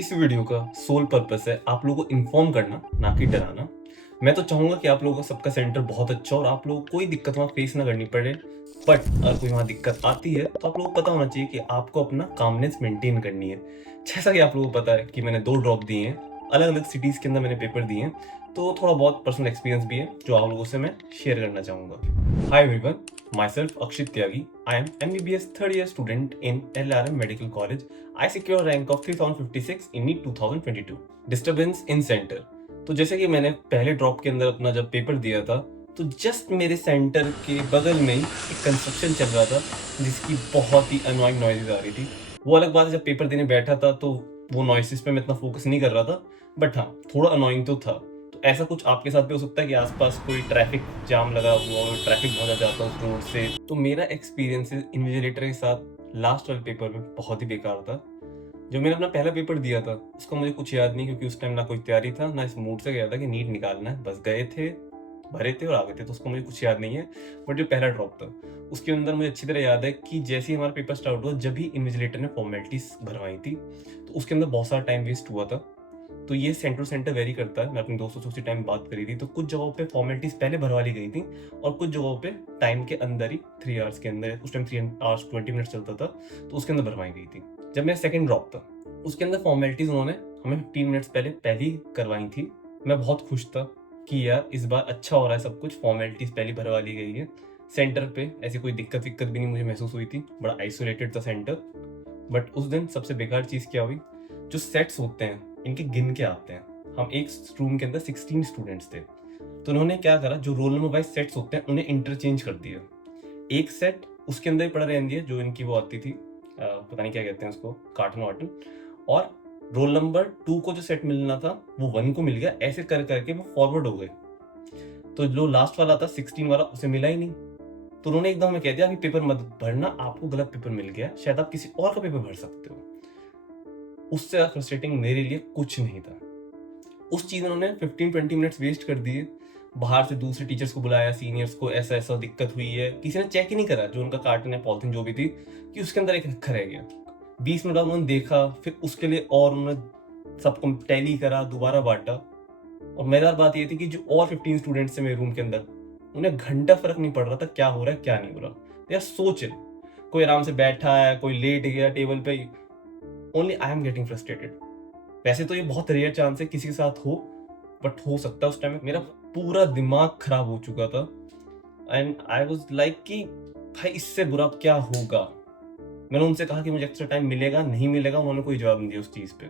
इस वीडियो का soul purpose है आप लोगों को इन्फॉर्म करना, ना कि डराना। मैं तो चाहूंगा कि आप लोगों का सबका सेंटर बहुत अच्छा और आप लोगों को कोई दिक्कत वहाँ फेस ना करनी पड़े। बट अगर कोई वहाँ दिक्कत आती है तो आप लोगों को पता होना चाहिए कि आपको अपना कामनेस मेंटेन करनी है। जैसा कि आप लोगों को पता है कि मैंने 2 ड्रॉप दिए हैं, अलग अलग सिटीज़ के अंदर मैंने पेपर दिए हैं, तो थोड़ा बहुत पर्सनल एक्सपीरियंस भी है जो आप लोगों से मैं शेयर करना चाहूँगा। Hi everyone, myself Akshit Tyagi. I am MBBS third year student in LRM Medical College. I secure rank of 3056 in NEET 2022. Disturbance in center. तो जैसे कि मैंने पहले ड्रॉप के अंदर अपना जब पेपर दिया था, तो जस्ट मेरे सेंटर के बगल में ही एक कंस्ट्रक्शन चल रहा था जिसकी बहुत ही अनोइंग नॉइजेज आ रही थी। वो अलग बात है, जब पेपर देने बैठा था तो वो नॉइसेस पे मैं इतना फोकस नहीं कर रहा था, बट हाँ थोड़ा अनोइंग तो था। तो ऐसा कुछ आपके साथ भी हो सकता है कि आसपास कोई ट्रैफिक जाम लगा हुआ और ट्रैफिक बहुत ज़्यादा आता है उस रोड से। तो मेरा एक्सपीरियंस इन्विजिलेटर के साथ लास्ट वाले पेपर में बहुत ही बेकार था। जब मैंने अपना पहला पेपर दिया था उसका मुझे कुछ याद नहीं, क्योंकि उस टाइम ना कोई तैयारी था, ना इस मूड से गया था कि नीट निकालना है, बस गए थे, भरे थे और आ गए थे, तो उसका मुझे कुछ याद नहीं है। बट जो पहला ड्रॉप था उसके अंदर मुझे अच्छी तरह याद है कि जैसे ही हमारा पेपर स्टार्ट हुआ, जब ही इन्विजिलेटर ने फॉर्मेलिटीज भरवाई थी, तो उसके अंदर बहुत सारा टाइम वेस्ट हुआ था। तो ये सेंटर टू सेंटर वेरी करता है। मैं अपने दोस्तों से उसी टाइम बात करी थी, तो कुछ जगहों पे फॉर्मेलिटीज पहले भरवा ली गई थी और कुछ जगहों पे टाइम के अंदर ही 3 आवर्स के अंदर, उस टाइम 3 आवर्स 20 मिनट चलता था, तो उसके अंदर भरवाई गई थी। जब मेरा सेकंड ड्रॉप था उसके अंदर फॉर्मेलिटीज उन्होंने हमें 15 मिनट्स पहले ही करवाई थी। मैं बहुत खुश था कि यार इस बार अच्छा हो रहा है सब कुछ, फॉर्मेलिटीज पहले भरवा ली गई है। सेंटर पे ऐसी कोई दिक्कत विक्कत भी नहीं मुझे महसूस हुई थी, बड़ा आइसोलेटेड था सेंटर। बट उस दिन सबसे बेकार चीज़ क्या हुई, जो सेट्स होते हैं इनके गिन के आते हैं। हम एक रूम के अंदर 16 स्टूडेंट्स थे, तो उन्होंने क्या करा, जो रोल नंबर वाइज सेट्स होते हैं उन्हें इंटरचेंज कर दिया। एक सेट उसके अंदर ही पड़ा रहने दिया जो इनकी वो आती थी, पता नहीं क्या कहते हैं उसको, कार्टन वार्टन। और रोल नंबर 2 को जो सेट मिलना था वो 1 को मिल गया। ऐसे कर करके वो फॉरवर्ड हो गए। तो जो लास्ट वाला था 16 वाला, उसे मिला ही नहीं। तो उन्होंने एकदम हमें कह दिया अभी पेपर मत भरना, आपको गलत पेपर मिल गया, शायद आप किसी और का पेपर भर सकते हो। उससे ज़्यादा फ्रस्ट्रेटिंग मेरे लिए कुछ नहीं था। उस चीज़ में उन्होंने 15-20 मिनट्स वेस्ट कर दिए। बाहर से दूसरे टीचर्स को बुलाया, सीनियर्स को, ऐसा ऐसा दिक्कत हुई है, किसी ने चेक ही नहीं करा जो उनका कार्टन है, पॉलिथीन जो भी थी, कि उसके अंदर एक रखा रह गया। 20 मिनट बाद उन्होंने देखा, फिर उसके लिए और उन्होंने सबको टैली करा, दोबारा बांटा। और मजेदार बात ये थी कि जो और 15 स्टूडेंट्स थे मेरे रूम के अंदर, उन्हें घंटा फर्क नहीं पड़ रहा था क्या हो रहा है क्या नहीं हो रहा। यार सोच, कोई आराम से बैठा है, कोई लेट गया टेबल पे, only I am getting frustrated. वैसे तो ये बहुत रेयर चांस है किसी के साथ हो, बट हो सकता है। उस टाइम मेरा पूरा दिमाग खराब हो चुका था एंड आई वाज लाइक कि भाई इससे बुरा अब क्या होगा। मैंने उनसे कहा कि मुझे एक्स्ट्रा टाइम मिलेगा नहीं मिलेगा, उन्होंने कोई जवाब नहीं दिया उस चीज़ पे।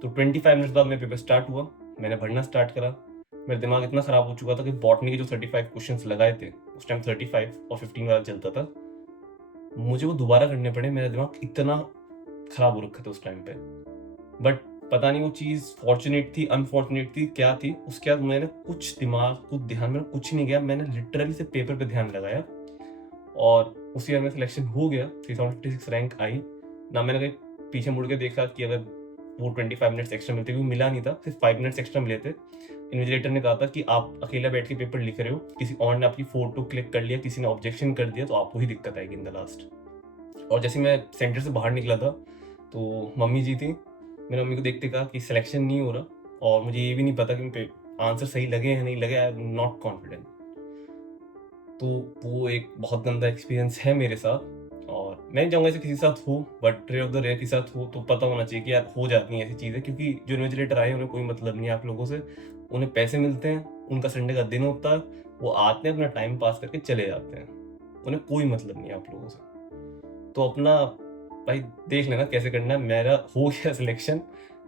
तो 25 मिनट्स बाद मेरा पेपर स्टार्ट हुआ, मैंने पढ़ना स्टार्ट करा। मेरा दिमाग इतना खराब हो चुका था कि बॉटनी के जो 35 क्वेश्चंस लगाए थे, उस टाइम 35 और 15 वाला चलता था, मुझे वो दोबारा करने पड़े। मेरा दिमाग इतना खराब हो रखा था उस टाइम पे। बट पता नहीं वो चीज़ फॉर्चुनेट थी अनफॉर्चुनेट थी क्या थी, उसके बाद मैंने कुछ दिमाग को ध्यान में कुछ नहीं गया, मैंने लिटरली से पेपर पे ध्यान लगाया और उसी बार में सिलेक्शन हो गया। 356 रैंक आई ना। मैंने कहीं पीछे मुड़ के देखा कि अगर वो 25 मिनट्स एक्स्ट्रा मिलते, क्योंकि मिला नहीं था, सिर्फ 5 मिनट्स एक्स्ट्रा मिले थे। इन्विजिलेटर ने कहा था कि आप अकेला बैठ के पेपर लिख रहे हो, किसी और ने आपकी फोटो क्लिक कर लिया, किसी ने ऑब्जेक्शन कर दिया, तो आपको ही दिक्कत आएगी इन द लास्ट। और जैसे मैं सेंटर से बाहर निकला था तो मम्मी जी थी, मैंने मम्मी को देखते कहा कि सिलेक्शन नहीं हो रहा और मुझे ये भी नहीं पता कि आंसर सही लगे या नहीं लगे, आई एम नॉट कॉन्फिडेंट। तो वो एक बहुत गंदा एक्सपीरियंस है मेरे साथ और मैं नहीं चाहूँगा ऐसे किसी के साथ हो, but rare of the rare के साथ हो तो पता होना चाहिए कि यार हो जाती हैं ऐसी चीज़ें। क्योंकि जो इन्विजिलेटर आए उन्हें कोई मतलब नहीं है आप लोगों से, उन्हें पैसे मिलते हैं, उनका संडे का दिन होता है, वो आते हैं अपना टाइम पास करके चले जाते हैं, उन्हें कोई मतलब नहीं है आप लोगों से। तो अपना भाई देख लेना कैसे करना है। मेरा हो गया सिलेक्शन,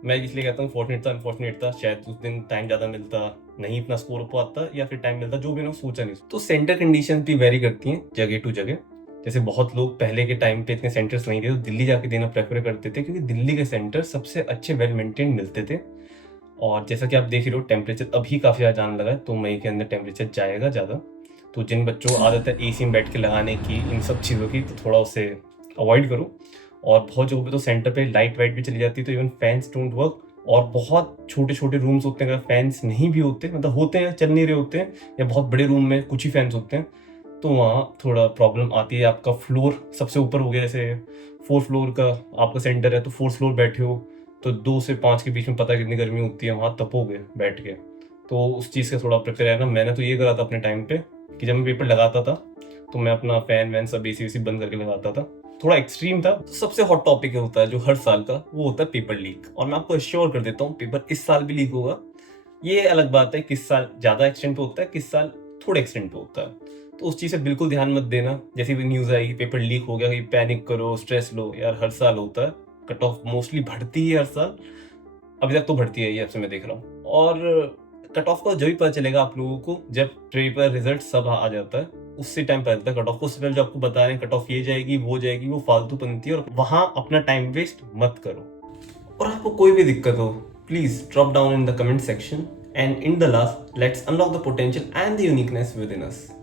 मैं इसलिए कहता हूँ फॉर्चुनेट था अनफॉर्चुनेट था, शायद उस दिन टाइम ज़्यादा मिलता, नहीं इतना स्कोर हो पाता, या फिर टाइम मिलता जो भी मैंने सोचा नहीं। तो सेंटर कंडीशन भी वेरी करती हैं जगह टू जगह। जैसे बहुत लोग पहले के टाइम पे इतने सेंटर्स नहीं थे तो दिल्ली जाके देना प्रेफर करते थे, क्योंकि दिल्ली के सेंटर सबसे अच्छे वेल मेंटेन मिलते थे। और जैसा कि आप देख रहे हो टेम्परेचर अभी काफ़ी ज़्यादा जाने लगा है, तो मई के अंदर टेम्परेचर जाएगा ज़्यादा। तो जिन बच्चों को आदत है एसी में बैठ के लगाने की, इन सब चीज़ों की, तो थोड़ा उसे अवॉइड करो। और बहुत जगहों पे तो सेंटर पे लाइट वाइट भी चली जाती है, तो इवन फैंस डोंट वर्क। और बहुत छोटे छोटे रूम्स होते हैं, अगर फैंस नहीं भी होते, मतलब होते हैं चल नहीं रहे होते हैं, या बहुत बड़े रूम में कुछ ही फैंस होते हैं, तो वहाँ थोड़ा प्रॉब्लम आती है। आपका फ्लोर सबसे ऊपर हो गया, जैसे 4th फ्लोर का आपका सेंटर है तो 4th फ्लोर बैठे हो, तो 2 से 5 के बीच में पता है कितनी गर्मी होती है, वहाँ तपोगे बैठ के। तो उस चीज़ का थोड़ा प्रिपेयर है ना, मैंने तो ये करा था अपने टाइम पे कि जब मैं पेपर लगाता था तो मैं अपना फैन वैन सब एसी वेसी बंद करके लगाता था। थोड़ा एक्सट्रीम था। सबसे हॉट टॉपिक होता है जो हर साल का, वो होता है पेपर लीक। और मैं आपको एश्योर कर देता हूँ पेपर इस साल भी लीक होगा। ये अलग बात है किस साल ज़्यादा एक्सटेंट पे होता है, किस साल थोड़े एक्सटेंट पे होता है। तो उस चीज़ से बिल्कुल ध्यान मत देना। जैसे भी न्यूज़ आएगी पेपर लीक हो गया, कहीं पैनिक करो, स्ट्रेस लो, यार हर साल होता है। कट ऑफ मोस्टली बढ़ती है हर साल, अभी तक तो बढ़ती है, ये अब से मैं देख रहा हूँ। और कट ऑफ का जब भी पता चलेगा आप लोगों को, जब पेपर रिजल्ट सब आ जाता है, उससे टाइम पता चलता है कट ऑफ को। उससे पहले जो आपको बता रहे हैं कट ऑफ ये जाएगी वो जाएगी, वो फालतू बनती है और वहां अपना टाइम वेस्ट मत करो। और आपको कोई भी दिक्कत हो, please drop down in the comment section, and in the last let's unlock the potential and the uniqueness with in us.